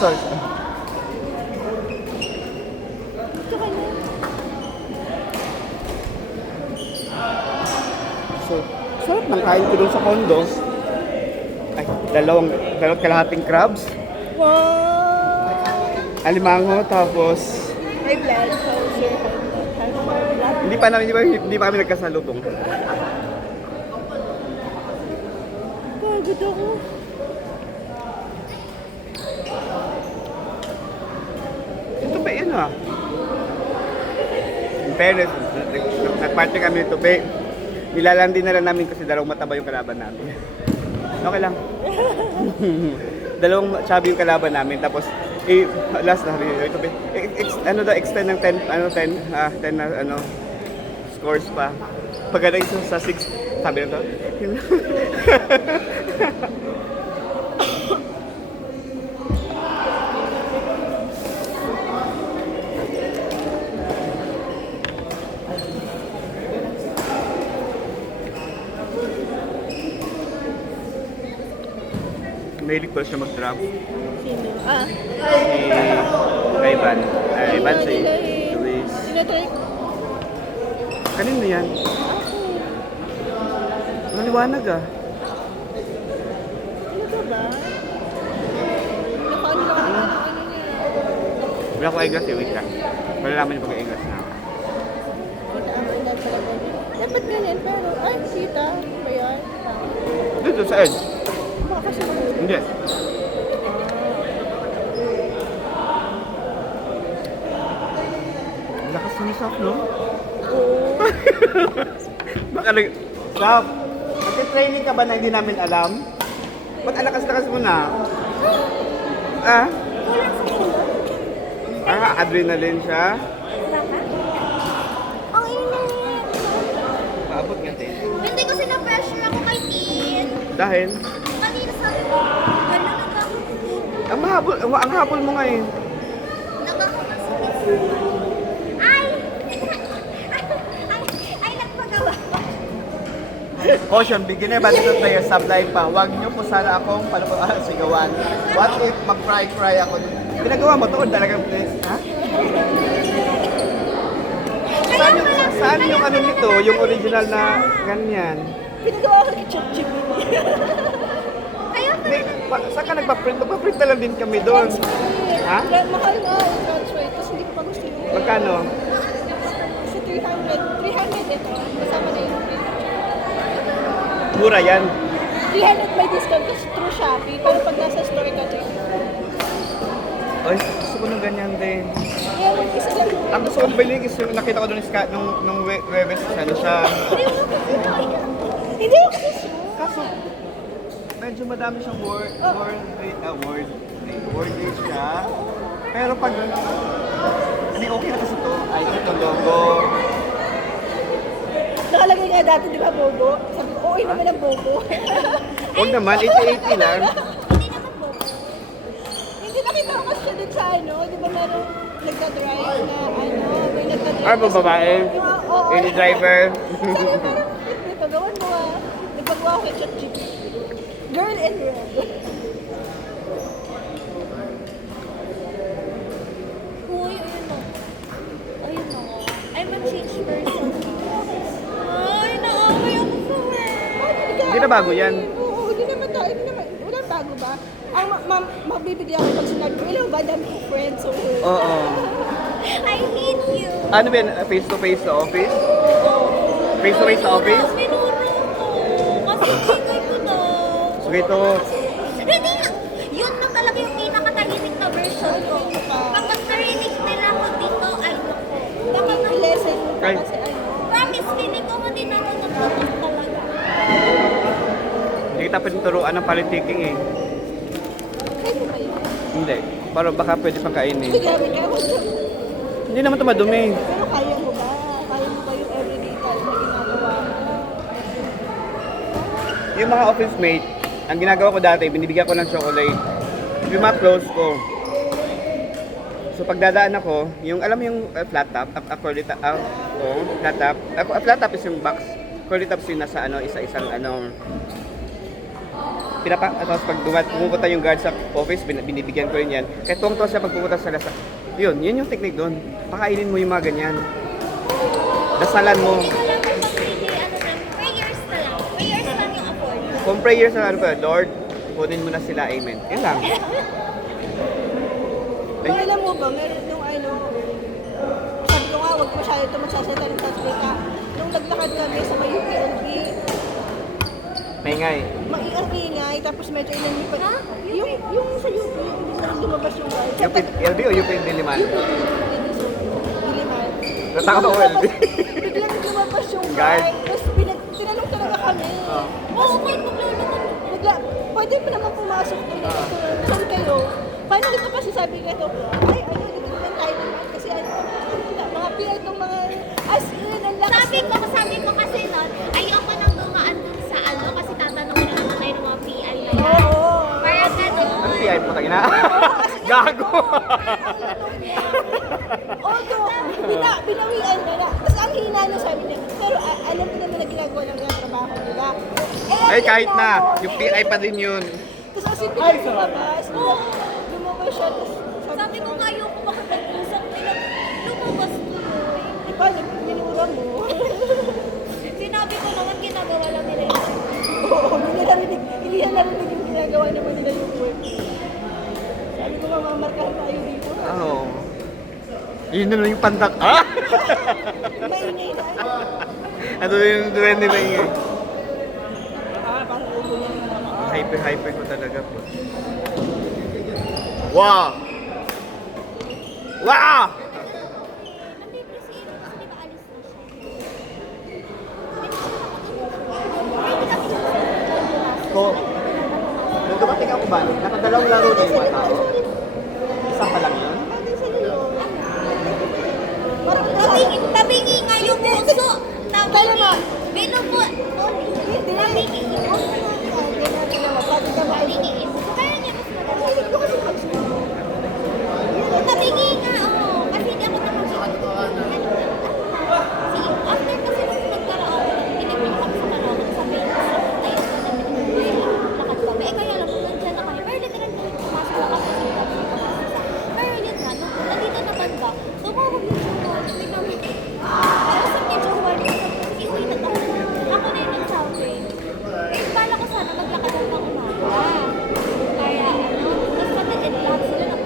Sorry. Ito ka na. So, sarap ng kain ko dun sa condo. Ay, dalawang kalahating crabs. Wow! Alimango, tapos May blood. How's your blood? hindi pa kami nagkasalubong. Pagod ako. Ito ba yun ah? In fairness, nag-party kami nito ba? Nilalandi na lang namin kasi dalawang mataba yung kalaban namin. Okay lang. Dalawang chubby yung kalaban namin. Tapos, last na ito ba? Extend ng 10 na scores pa. Pagdating sa 6, sabi na to. Mahilig ko siya mag-drum. Sino? Ah. Kay Ivan. Ivan si Luis. Tinatry ko. Kanino yan? Maliwanag ah. Ano ka ba? Nakaano lang ako ng ano niya. Wala ko eyeglass eh, wait lang. Malalaman niyo pag eyeglass na ako. Kita ang edad pala ganyan. Dapat ganyan pero, ay, kita. Ba yan? Dito sa edge. Baka kasi mahulog. Hindi. Lakas ni Saf, no? Oo. Baka Saf, nag-training ka ba na hindi namin alam? Ba't alakas-lakas mo na? Ah? Adrenaline siya? Ang init. Paabot nga, Tin. Hindi kasi na-pressure ako kay Tin. Dahil? Kanina sabi ko, ano nagkakaroon? Ang habol mo ngayon. Nagkakaroon. Ay! Ay, nagpagawa. Caution, beginner ba dito tayo sublight pa? Huwag niyo po sana akong sigawan. What if mag-cry ako? Ginagawa mo to talagang place, ha? Saan yung ano nito? Yung original na ganyan? Pinagawa ko kay ChatGPT. Kaya pala. Saan ka nagpa-print? Magpa-print na lang din kami doon. Ha? Mahal nga yung transfer. Tapos hindi ko pa gusto yung... Magkano? Sa 300. 300 ito. Kasama na yung print. Mura yan. 300 may discount kasi through Shopee. Pero pag nasa store ka din. Ay, gusto ko ng ganyan din. Kaya isa lang. Ang gusto kong bilhin is yung nakita ko doon nung Webes, ano siya. Hindi ako gusto. Kaso, medyo madami siyang worthy siya. Pero pag, hindi okay na kasi to. Ay, ito logo. Nakalagay nga dati, di ba, Bobo? Sabi ko, okay naman ang Bobo. Huwag naman, 80-80 lang. Hindi naman po. Hindi nakita ko kasi siya dun sa ano, di ba meron nagka-drive na ano, may nagka-drive. Ay, babae. Oo. Any driver. Sabi ko, parang, ipagawan mo ah. Ipagawa ko kay ChatGPT. Girl in red. Uy, ayun o. Ayun o. I'm a change person. Ay, naaway ako sa Hindi na bago yan. Oo, hindi naman tayo, hindi naman, walang bago ba? Ang mabibigyan ako pag sinabi ko, ilang ba dami ko friends, so Oo. I hate you. Ano ba yan? Face-to-face sa office? Face-to-face sa office? Minuro ko. Kasi ingay ko daw. Sige to. Hindi nga. Yun lang talaga yung pinakatahimik na version ko. Kapag narinig nila ako dito, ay naku. Baka na lesson Ay. kasi ano. promise, feeling ko hindi na ako nagtutok talaga. Hindi kita pwedeng turuan ng politicking eh. Pwede ba yun? Hindi. Pero baka pwede pang kainin. Uy, grabe ka. Hindi naman ito madumi. Pero kaya mo ba? Kaya mo ba yung everyday tayo na ginagawa mo? Yung mga office mate, ang ginagawa ko dati, binibigyan ko ng chocolate. Yung mga close ko. So pagdadaan ako, yung alam mo yung flat top, curly top, flat top. Flat top is yung box. Curly top is yung nasa ano, isa-isang ano, Tapos pag pumupunta yung guard sa office, binibigyan ko rin yan. Kaya tuwang-tuwa siya pag pupunta sa lasa. Yun yung technique doon. Pakainin mo yung mga ganyan. Dasalan mo. Hindi ko lang kung pag-pray, ano lang, prayers na lang. Prayers lang yung afford. Kung prayers na ano pa, Lord, kunin mo na sila, amen. Yun lang. Pero alam mo ba, meron nung ano, sabi ko nga, huwag masyado ito magsasalita ng Tasbika. Nung naglakad kami sa may UPLB, Maingay. maiingay, tapos medyo inanipan. Yung sa UP, yung hindi na lumabas yung guard. UP LB o UP Diliman? Diliman. Natakot ako, LB. Biglang lumabas yung Guard. guard. Tapos tinanong talaga kami. Oo, kahit maglulungan. Pwede pa naman pumasok doon. Saan kayo? Finally ko kasi sabi nito, ay, ano, dito naman tayo naman. Kasi ano, mga peer itong mga, as in, ang lakas. Sabi ko kasi nun, ayoko nang dumaan dun sa ano, kasi tatanungin na naman tayo ng mga PI na yan. Oo. Parang ganun. Ano PI mo tayo na? Gago! Although, binawian niya na. Tapos ang hina niya sabi niya, pero alam ko naman na ginagawa ng mga trabaho nila. Ay, kahit na. ako. Yung PI pa din yun. Tapos as in, biglang lumabas. Lumabas siya. Tapos Sabi ko nga ayoko makapag-usap nila. Lumabas tuloy. di ba, minura mo. Sinabi ko naman ginagawa lang nila yun. Oo, hindi na narinig yung ginagawa naman nila yung work. Sabi ko, mamamarkahan tayo dito. Oo. Yun na lang yung pandak. Ah! Maingay na. Ano yung duwende maingay? Parang ubo niya yung mga. Hyper ko talaga po. Wow! Wow! Nandito si Ino kasi di ba alis na siya? Hindi siya nakatulog. Ko, nung dumating ako ba, nakadalawang laro na yung mga tao. Isa pa lang yun. Bagay sa iyo. Parang Tabingi nga yung puso. Tabingi. Binubo. hindi. Tabingi. Pwede ka ba? Tabingi. Kaya niya mas madali. Hindi ko kasi pag Tabingi nga, oo. Kasi hindi ako nakakita. Si after kasi nung nagkaraoke, pinipili kami sa karaoke sa main. Ayun na namin may lakad kami. Eh kaya lang, kung nandiyan na kami. Pero literal na pumasok na kami sa kami. Pero yun nga, nung nandito naman ba, tumawag yung jowa. Hindi namin. Kausap niya jowa niya. Sige, uwi na tayo. Ako na yung nag-sabi. Eh, bala ko sana maglakad ng umaga. Kaya ano, tapos pati lahat sila na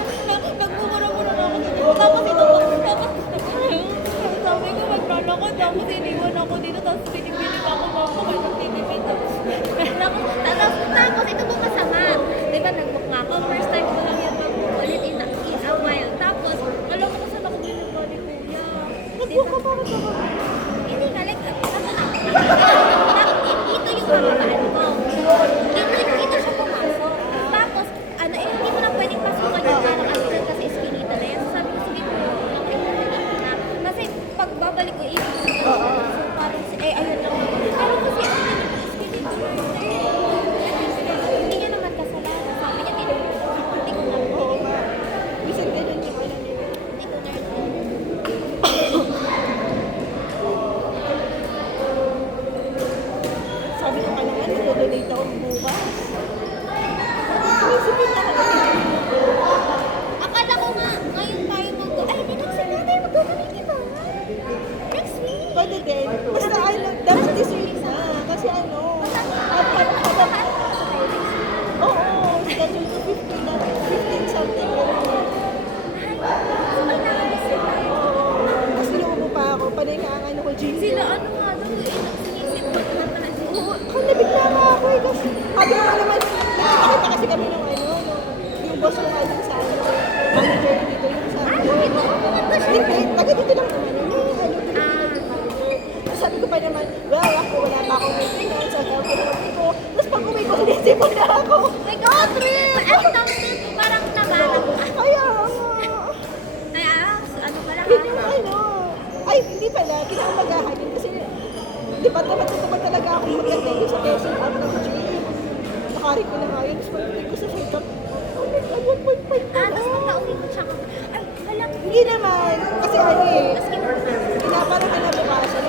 nagmumura-mura na ako dito. Tapos ito, sabi ko maglalakad. Tapos iniwan ako dito. Tapos pinipinip ako mga kaya nagpinipin. Tapos ito po masama. Diba nag-book nga ako. First time ko lang yan mag-ulit in a while. Tapos, alam ko saan ako binigwa ni Kuya. Nagbuka ka para sa mga. Hindi nga, like, ano na, dito yung pamamaan ko. Dito siya pumasok. Tapos, ano, eh, hindi mo na pwedeng pasukan yung parang ano dyan kasi iskinita na yan. So, sabi ko, sige po, na. Kasi, pag babalik ko, ibig sabihin ko, so, parang, ayun lang. Pero kasi, iskinita na hindi niya naman kasalanan. Sabi niya, hindi ko na Oo nga. Minsan ganyan yung ano nila. hindi ko na Sabi ko pa naman, mag-donate ako bukas. Isipin na ka Akala ko nga, ngayon tayo ay, hindi na kasi natin mag-donate ito. Next week. Pwede din. Basta ano, dapat this week na. Kasi ano, oo, schedule to 15 na, 15 something. Tapos inuubo pa ako, panay nga ang ano ko, Jean. Sila ano nga daw, sinisip ko naman pala sila. Oo, nabigla nga ako eh, kasi sabi ko naman, nakita kasi kami ng ano, yung boss ko nga dun sa ano, manager dito yung sa Ito, naman ba siya? Hindi, taga dito lang naman, sabi ko pa naman, well, ako wala pa akong maintenance, ang gawin ko naman ito. Tapos pag uwi ko, hindi mo na ako. My God, Trip! Ano tawag dito? Parang nabalak ka. Kaya, Kaya, ano pala yun yung ha? ano. Ay, hindi pala, kinamagahan yun kasi, di ba naman talaga ako mag-attend sa person out ng gym. Nakari ko na nga yun, tapos pagdating ko sa setup, oh my God, 1.5 pa Tapos pagka-uwi ko siya, ay, wala. Hindi naman, kasi ano eh, Tapos kinuha. parang kinabukasan,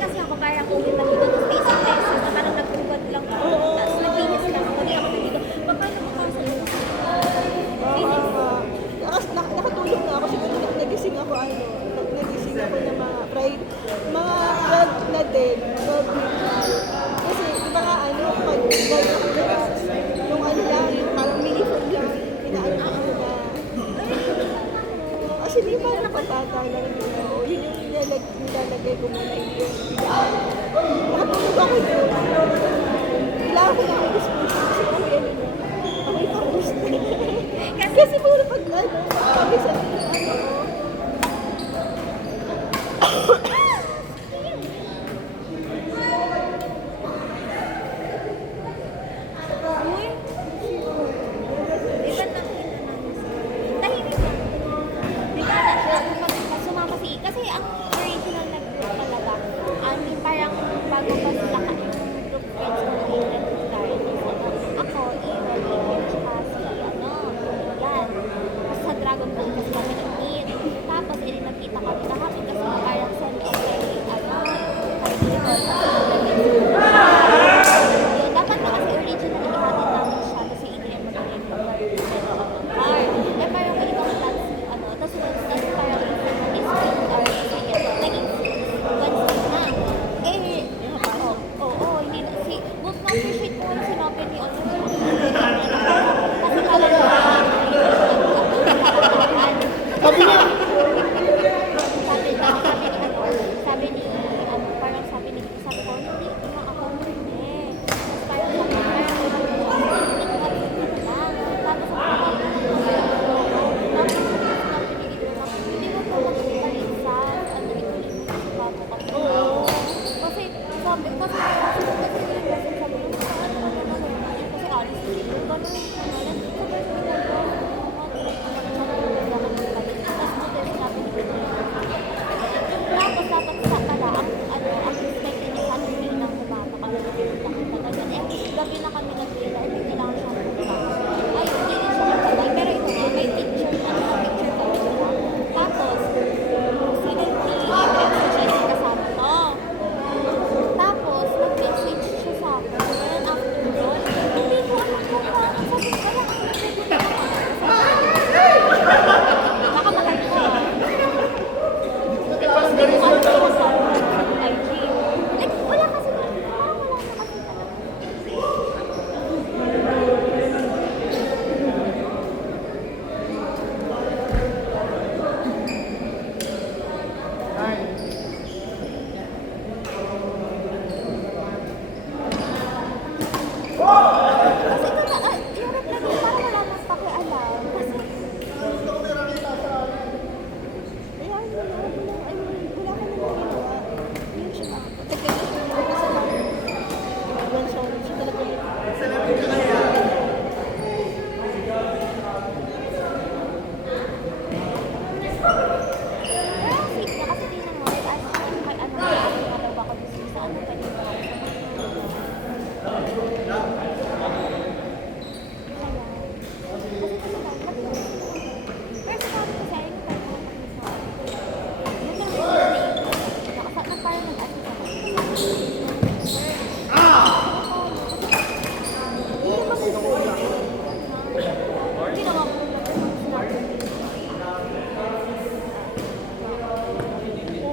kasi ako parang uwi maligo. Tapos may isang beses na parang nagpugad lang ako. Tapos nagbihis lang ako. Di ako naligo. Paano makasal ako? Nakatulog na ako. Siguro nagising ako nagising ako ng mga pride, mga God na din. Kasi iba nga pag gano'n ako relax, yung lang, yung parang mini food lang, inaano ko na. Kasi di ba napatataw lang yun yung nilalagay ko muna yung bigaan. Nakatulog ako yun. Kailangan ko na ako disposition kasi ako ako'y tapos na. Kasi muna pag sabi sa Uy, iba na tahimik lang. Di ba pag sumama si kasi ang original na group talaga, yung parang bago pa sila yung group friends ko na Aiden ako, Iwan, tsaka si yan. Sa Dragon Ball kasi kami nag-meet. Tapos, nagkita kami na happy kasi parang send off kay yun, dapat na kasi originally ihatid namin siya kasi Adrian magaling car. Eh parang may ibang plans tapos parang is naging Wednesday na. Hindi na si book ma-appreciate ko yung sinabi ni Otto. Kasi talaga Sabi niya, sabi ko, hindi ako hindi. Parang sabi ko, hindi mo po magpapalisan. Kasi sabi ko, kasi honestly, tapos dapat sa pala ang expect niya sa atin ng kumama kami nakita ganyan. Gabi na kami nagkita, hindi kailangan siya magkita. Ay, hindi rin siya magkita. Pero ito nga, may picture na picture ko sila. Tapos, sinunti si Jessie kasama ko. Tapos, nag-message siya sa akin. After doon, hindi ko alam kung paano. Sabi ko lang, baka makita siya. Wala kasi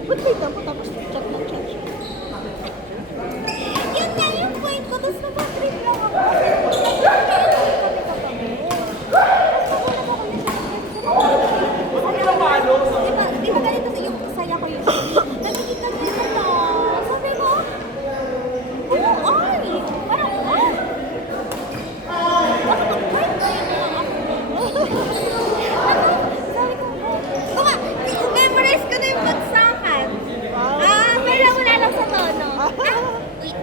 ba't may tampo tapos chat na chat siya? yun nga yung point ko. Tapos napatrip lang ako. Kasi kami kagabi. Di ba ganito yung saya ko yung nagkikita nila na. Sabi ko, ano ay? Parang ay? Bakit ang point ko yun lang ako? Sabi ko, baka, memorize ko na yung bagsakan. Pero wala lang sa tono. Wait.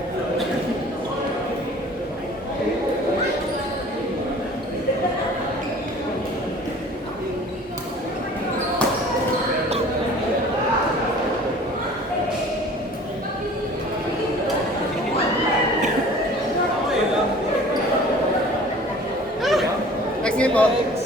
next game po.